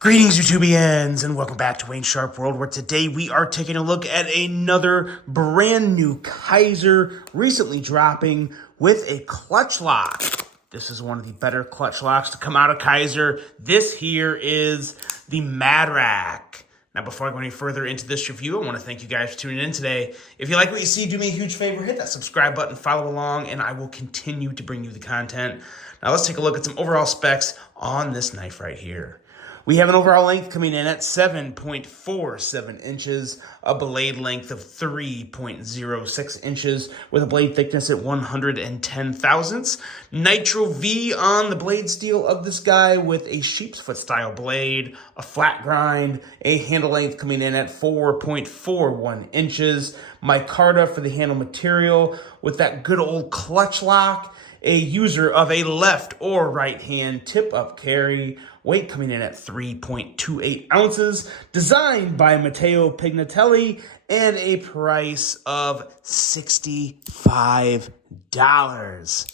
Greetings, YouTubians, and welcome back to Wayne Sharp World, where today we are taking a look at another brand new Kizer recently dropping with a clutch lock. This is one of the better clutch locks to come out of Kizer. This here is the Madrack. Now, before I go any further into this review, I want to thank you guys for tuning in today. If you like what you see, do me a huge favor, hit that subscribe button, follow along, and I will continue to bring you the content. Now, let's take a look at some overall specs on this knife right here. We have an overall length coming in at 7.47 inches, a blade length of 3.06 inches, with a blade thickness at 110 thousandths. Nitro V on the blade steel of this guy with a sheep's foot style blade, a flat grind, a handle length coming in at 4.41 inches. Micarta for the handle material with that good old clutch lock. A user of a left or right hand tip up carry, weight coming in at 3.28 ounces, designed by Matteo Pignatelli, and a price of $65.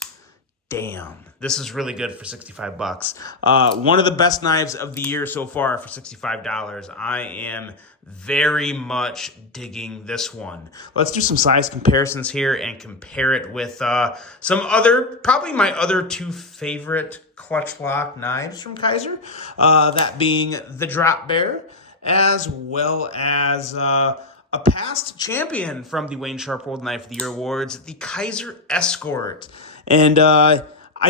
Damn, this is really good for 65 bucks. One of the best knives of the year so far for $65. I am very much digging this one. Let's do some size comparisons here and compare it with some other, probably my other two favorite clutch lock knives from Kizer. That being the Drop Bear, as well as a past champion from the Wayne Sharp World Knife of the Year Awards, the Kizer Escort. And I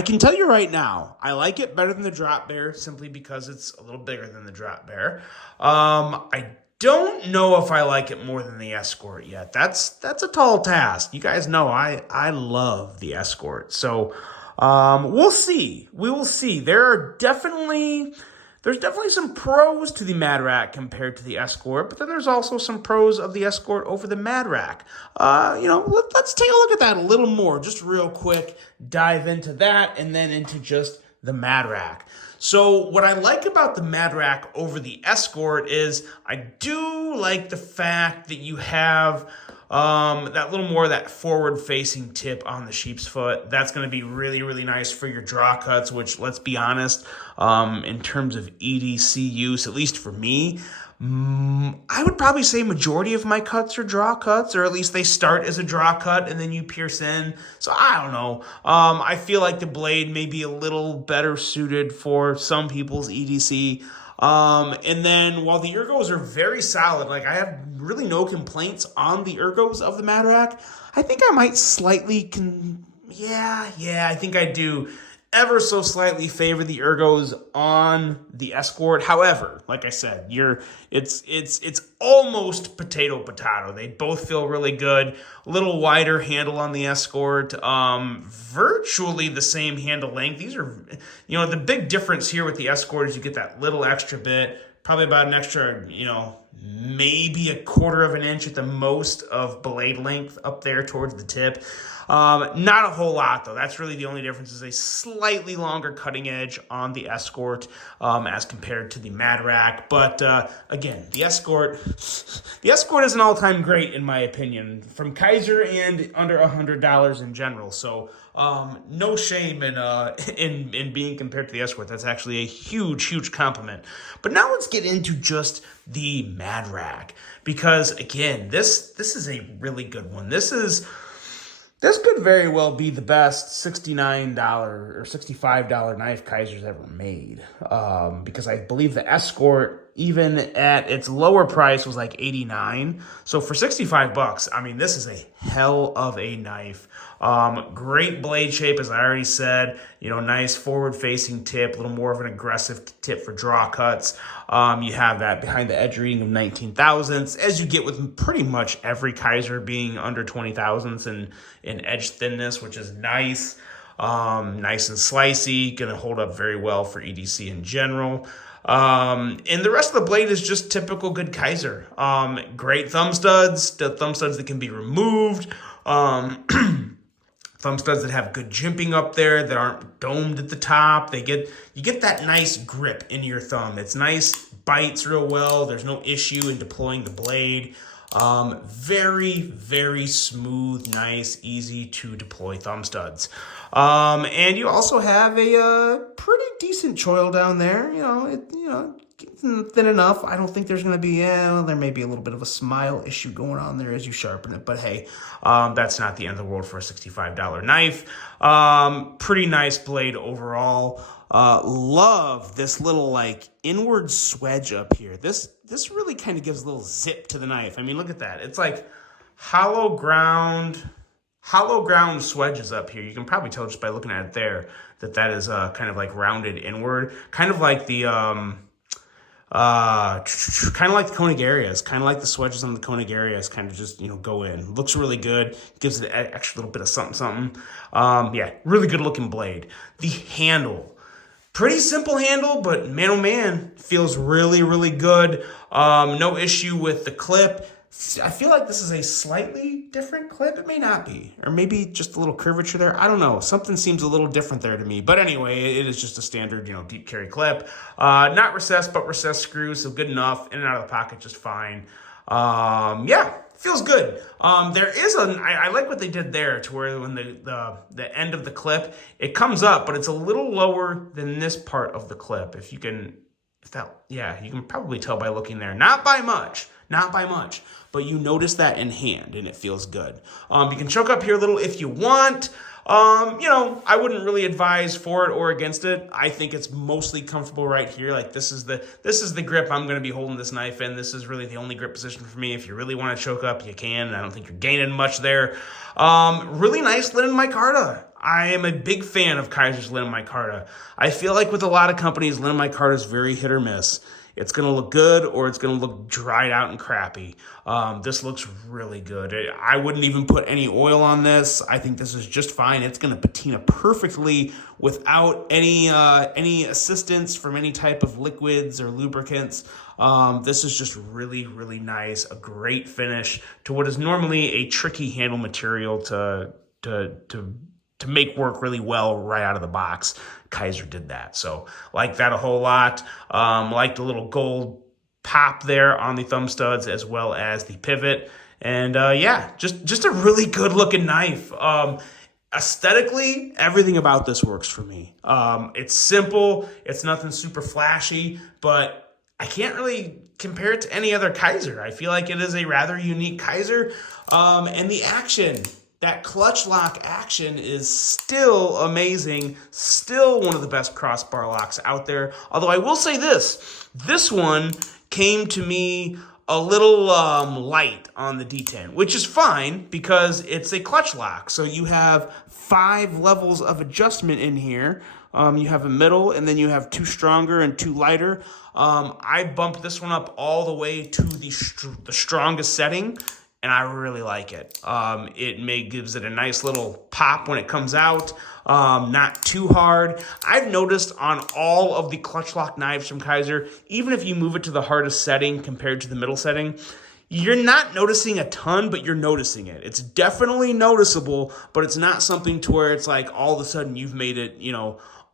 can tell you right now, I like it better than the Drop Bear simply because it's a little bigger than the Drop Bear. I don't know if I like it more than the Escort yet. That's a tall task. You guys know I love the Escort. So we'll see. We will see. There's definitely some pros to the Madrack compared to the Escort, but then there's also some pros of the Escort over the Madrack. Let's take a look at that a little more, just real quick, dive into that, and then into just the Madrack. So what I like about the Madrack over the Escort is I do like the fact that you have that little more of that forward-facing tip on the sheep's foot. That's going to be really, really nice for your draw cuts, which, let's be honest, in terms of EDC use, at least for me, I would probably say majority of my cuts are draw cuts, or at least they start as a draw cut and then you pierce in. So I don't know. I feel like the blade may be a little better suited for some people's EDC. And then while the ergos are very solid, like I have really no complaints on the ergos of the Madrack, I think I might slightly I think I do ever so slightly favor the ergos on the Escort. However, like I said, it's almost potato. They both feel really good. A little wider handle on the Escort, virtually the same handle length. These are, the big difference here with the Escort is you get that little extra bit, probably about an extra, maybe a quarter of an inch at the most of blade length up there towards the tip. Not a whole lot, though. That's really the only difference, is a slightly longer cutting edge on the Escort as compared to the Madrack. But again, the Escort is an all-time great, in my opinion, from Kizer and under $100 in general. So no shame in being compared to the Escort. That's actually a huge, huge compliment. But now let's get into just the Madrack, because again, this is a really good one. This could very well be the best $69 or $65 knife Kizer's ever made, because I believe the Escort, even at its lower price, was like $89. So for 65 bucks, I mean, this is a hell of a knife. Great blade shape, as I already said. Nice forward-facing tip, a little more of an aggressive tip for draw cuts. You have that behind the edge reading of 19 thousandths, as you get with pretty much every Kizer being under 20 thousandths in edge thinness, which is nice. Nice and slicey, going to hold up very well for EDC in general. And the rest of the blade is just typical good Kizer. Great thumb studs, the thumb studs that can be removed. Thumb studs that have good jimping up there, that aren't domed at the top. You get that nice grip in your thumb. It's nice, bites real well. There's no issue in deploying the blade. Very, very smooth, nice, easy to deploy thumb studs. And you also have a pretty decent choil down there. thin enough. I don't think there's going to be, there may be a little bit of a smile issue going on there as you sharpen it. But hey, that's not the end of the world for a $65 knife. Pretty nice blade overall. Love this little like inward swedge up here. This really kind of gives a little zip to the knife. I mean, look at that. It's like hollow ground swedges up here. You can probably tell just by looking at it there that is kind of like rounded inward, kind of like the Koenig areas, kind of like the swedges on the Koenig areas, kind of just, go in. Looks really good. Gives it an extra little bit of something. Yeah, really good looking blade. The handle, pretty simple handle, but man, oh man, feels really, really good. No issue with the clip. I feel like this is a slightly different clip. It may not be, or maybe just a little curvature there. I don't know. Something seems a little different there to me. But anyway, it is just a standard, deep carry clip. Not recessed, but recessed screws, so good enough. In and out of the pocket, just fine. Yeah, feels good. There is I like what they did there, to where when the end of the clip, it comes up, but it's a little lower than this part of the clip. You can probably tell by looking there. Not by much, but you notice that in hand, and it feels good. You can choke up here a little if you want. I wouldn't really advise for it or against it. I think it's mostly comfortable right here. Like this is the grip I'm going to be holding this knife in. This is really the only grip position for me. If you really want to choke up, you can. I don't think you're gaining much there. Really nice linen micarta. I am a big fan of Kizers linen micarta. I feel like with a lot of companies, linen micarta is very hit or miss. It's going to look good or it's going to look dried out and crappy. This looks really good. I wouldn't even put any oil on this. I think this is just fine. It's going to patina perfectly without any assistance from any type of liquids or lubricants. This is just really, really nice. A great finish to what is normally a tricky handle material to make work really well right out of the box. Kizer did that. So like that a whole lot. Like the little gold pop there on the thumb studs as well as the pivot. And yeah, just a really good looking knife. Aesthetically, everything about this works for me. It's simple. It's nothing super flashy, but I can't really compare it to any other Kizer. I feel like it is a rather unique Kizer. And the action, that clutch lock action is still amazing. Still one of the best crossbar locks out there. Although I will say this one came to me a little light on the D10, which is fine because it's a clutch lock. So you have 5 levels of adjustment in here. You have a middle, and then you have 2 stronger and 2 lighter. I bumped this one up all the way to the strongest setting, and I really like it. It gives it a nice little pop when it comes out, not too hard. I've noticed on all of the clutch lock knives from Kizer, even if you move it to the hardest setting compared to the middle setting, you're not noticing a ton, but you're noticing it. It's definitely noticeable, but it's not something to where it's like all of a sudden you've made it,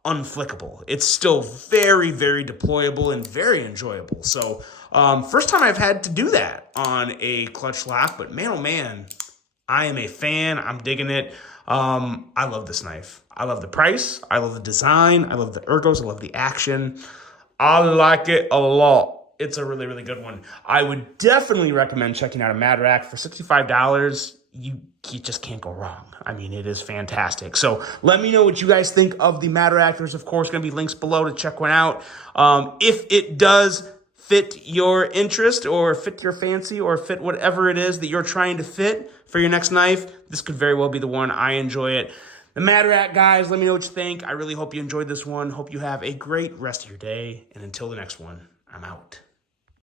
unflickable. It's still very, very deployable and very enjoyable. So first time I've had to do that on a clutch lock, but man, oh man, I am a fan. I'm digging it. I love this knife. I love the price. I love the design. I love the ergos. I love the action. I like it a lot. It's a really, really good one. I would definitely recommend checking out a Madrack for $65. You just can't go wrong. I mean, it is fantastic. So let me know what you guys think of the Madrack. There's, of course, going to be links below to check one out. If it does fit your interest or fit your fancy or fit whatever it is that you're trying to fit for your next knife, this could very well be the one. I enjoy it. The Madrack, guys, let me know what you think. I really hope you enjoyed this one. Hope you have a great rest of your day. And until the next one, I'm out.